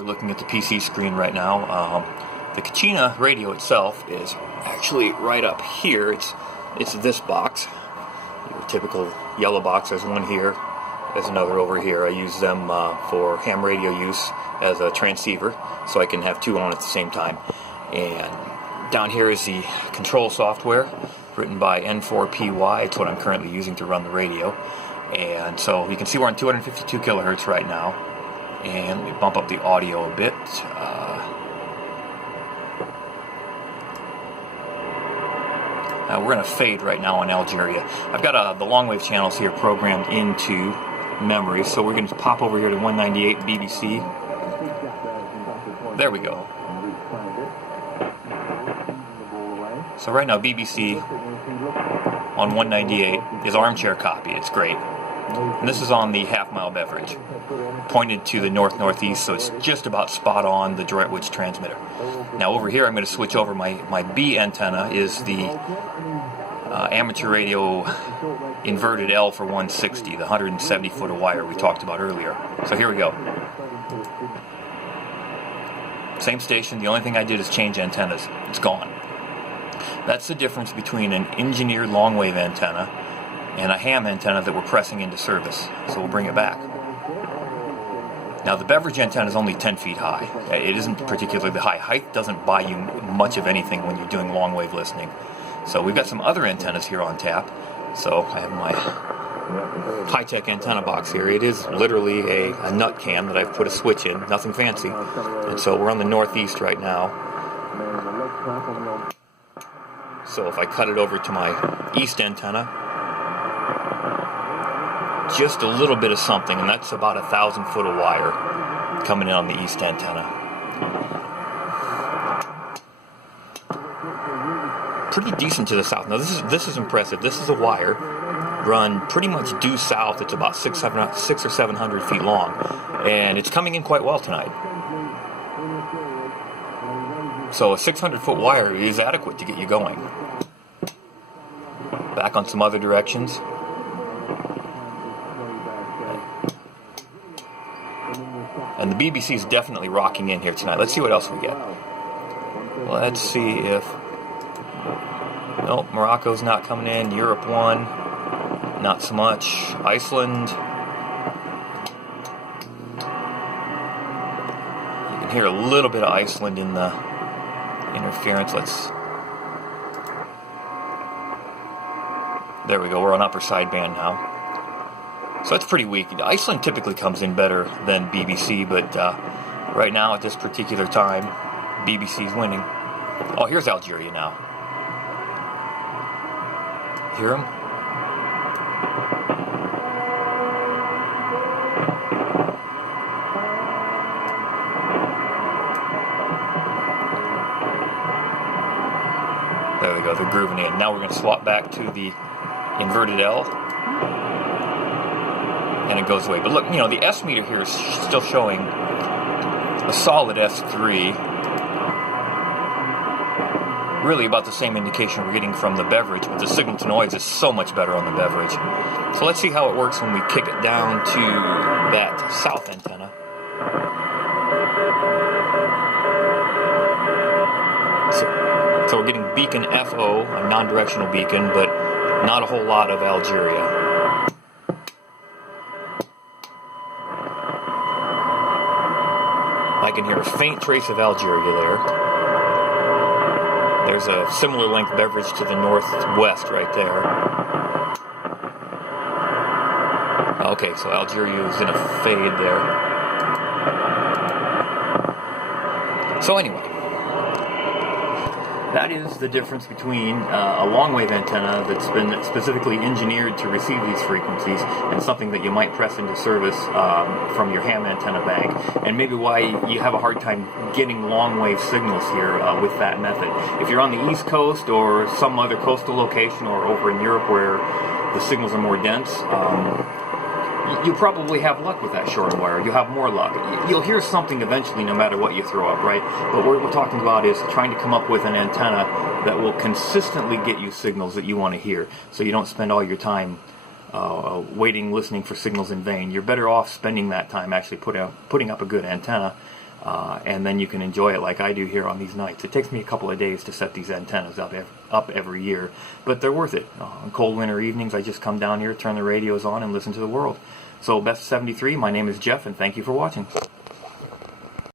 We're looking at the PC screen right now. The Kachina radio itself is actually right up here. It's this box, your typical yellow box. There's one here, there's another over here. I use them for ham radio use as a transceiver, so I can have two on at the same time. And down here is the control software written by N4PY. It's what I'm currently using to run the radio. And so you can see we're on 252 kilohertz right now. And let me bump up the audio a bit. We're in a fade right now on Algeria. I've got the long wave channels here programmed into memory, so we're going to pop over here to 198 BBC. There we go. So right now BBC on 198 is armchair copy. It's great. And this is on the half-mile Beverage, pointed to the north-northeast, so it's just about spot on the Droitwich transmitter. Now over here I'm going to switch over. My B antenna is the amateur radio inverted L for 160, the 170 foot of wire we talked about earlier. So here we go. Same station, the only thing I did is change antennas. It's gone. That's the difference between an engineered long wave antenna and a ham antenna that we're pressing into service. So we'll bring it back. Now the Beverage antenna is only 10 feet high. It isn't particularly high. Height doesn't buy you much of anything when you're doing long wave listening. So we've got some other antennas here on tap. So I have my high-tech antenna box here. It is literally a nut cam that I've put a switch in, nothing fancy. And so we're on the northeast right now. So if I cut it over to my east antenna, just a little bit of something, and that's about 1,000 foot of wire coming in on the east antenna. Pretty decent to the south. Now this is impressive. This is a wire run pretty much due south. It's about 600 or 700 feet long, and it's coming in quite well tonight. So a 600 foot wire is adequate to get you going. Back on some other directions. And the BBC is definitely rocking in here tonight. Let's see what else we get. Let's see if... Nope, Morocco's not coming in. Europe 1, not so much. Iceland. You can hear a little bit of Iceland in the interference. There we go, we're on upper sideband now. So that's pretty weak. Iceland typically comes in better than BBC, but right now at this particular time, BBC's winning. Oh, here's Algeria now. Hear them? There we go, they're grooving in. Now we're going to swap back to the inverted L, and it goes away. But look, the S meter here is still showing a solid S3. Really about the same indication we're getting from the Beverage, but the signal to noise is so much better on the Beverage. So let's see how it works when we kick it down to that south antenna. So we're getting beacon FO, a non-directional beacon, but not a whole lot of Algeria. I can hear a faint trace of Algeria there. There's a similar length Beverage to the northwest right there. Okay, so Algeria is in a fade there. So anyway, that is the difference between a long-wave antenna that's been specifically engineered to receive these frequencies and something that you might press into service from your ham antenna bank, and maybe why you have a hard time getting long-wave signals here with that method. If you're on the East Coast or some other coastal location or over in Europe where the signals are more dense, you probably have luck with that shorter wire. You'll have more luck. You'll hear something eventually no matter what you throw up, right? But what we're talking about is trying to come up with an antenna that will consistently get you signals that you want to hear, so you don't spend all your time listening for signals in vain. You're better off spending that time actually putting up a good antenna and then you can enjoy it like I do here on these nights. It takes me a couple of days to set these antennas up every year, but they're worth it. On cold winter evenings, I just come down here, turn the radios on, and listen to the world. So Best 73, my name is Jeff, and thank you for watching.